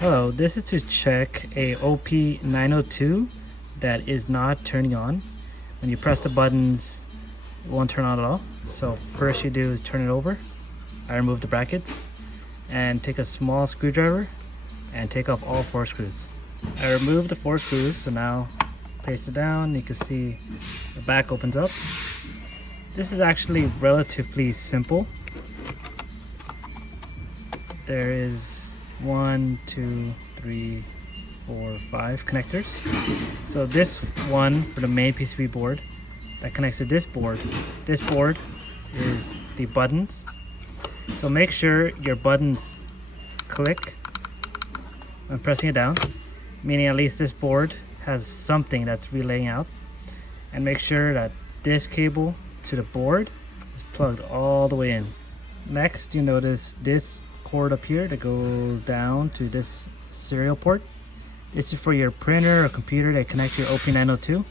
Hello, this is to check a OP902 that is not turning on. When you press the buttons, it won't turn on at all. So first you do is turn it over. I remove the brackets and take a small screwdriver and take off all 4 screws. I removed the 4 screws, so now place it down. You can see the back opens up. This is actually relatively simple. There is 1, 2, 3, 4, 5 connectors. So this one for the main PCB board that connects to this board. This board is the buttons. So make sure your buttons click when pressing it down, meaning at least this board has something that's relaying out. And make sure that this cable to the board is plugged all the way in. Next, you notice this cord up here that goes down to this serial port. This is for your printer or computer that connects to your OP902.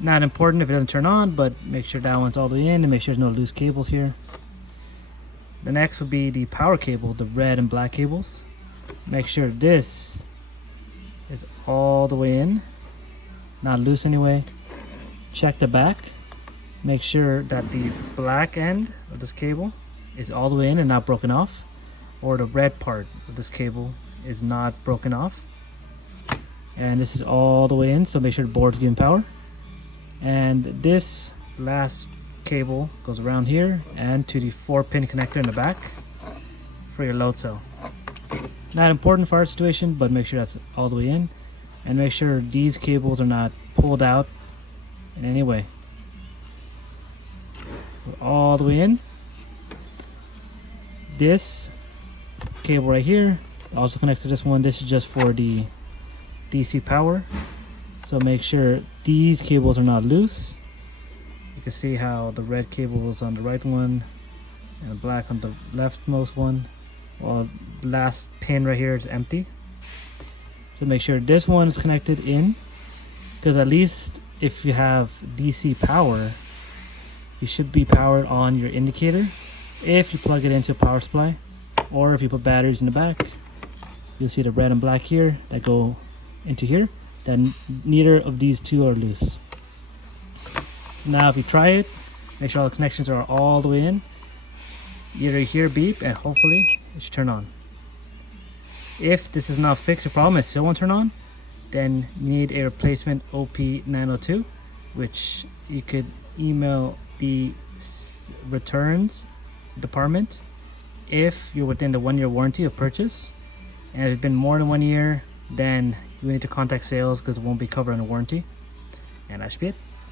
Not important if it doesn't turn on, but make sure that one's all the way in and make sure there's no loose cables here. The next will be the power cable, the red and black cables. Make sure this is all the way in, not loose anyway. Check the back. Make sure that the black end of this cable is all the way in and not broken off, or the red part of this cable is not broken off. And this is all the way in, so make sure the board's giving power. And this last cable goes around here and to the 4-pin connector in the back for your load cell. Not important for our situation, but make sure that's all the way in, and make sure these cables are not pulled out in any way. All the way in. This cable right here also connects to this one. This is just for the DC power, so make sure these cables are not loose. You can see how the red cable is on the right one and the black on the leftmost one, while the last pin right here is empty. So make sure this one is connected in, because at least if you have DC power, you should be powered on your indicator if you plug it into a power supply, or if you put batteries in the back. You'll see the red and black here that go into here, then neither of these two are loose. So now if you try it, make sure all the connections are all the way in. Either hear beep and hopefully it should turn on. If this does not fix your problem and still won't turn on, then you need a replacement OP902, which you could email the returns department if you're within the 1-year warranty of purchase. And if it's been more than 1 year, then you need to contact sales because it won't be covered under warranty. And that should be it.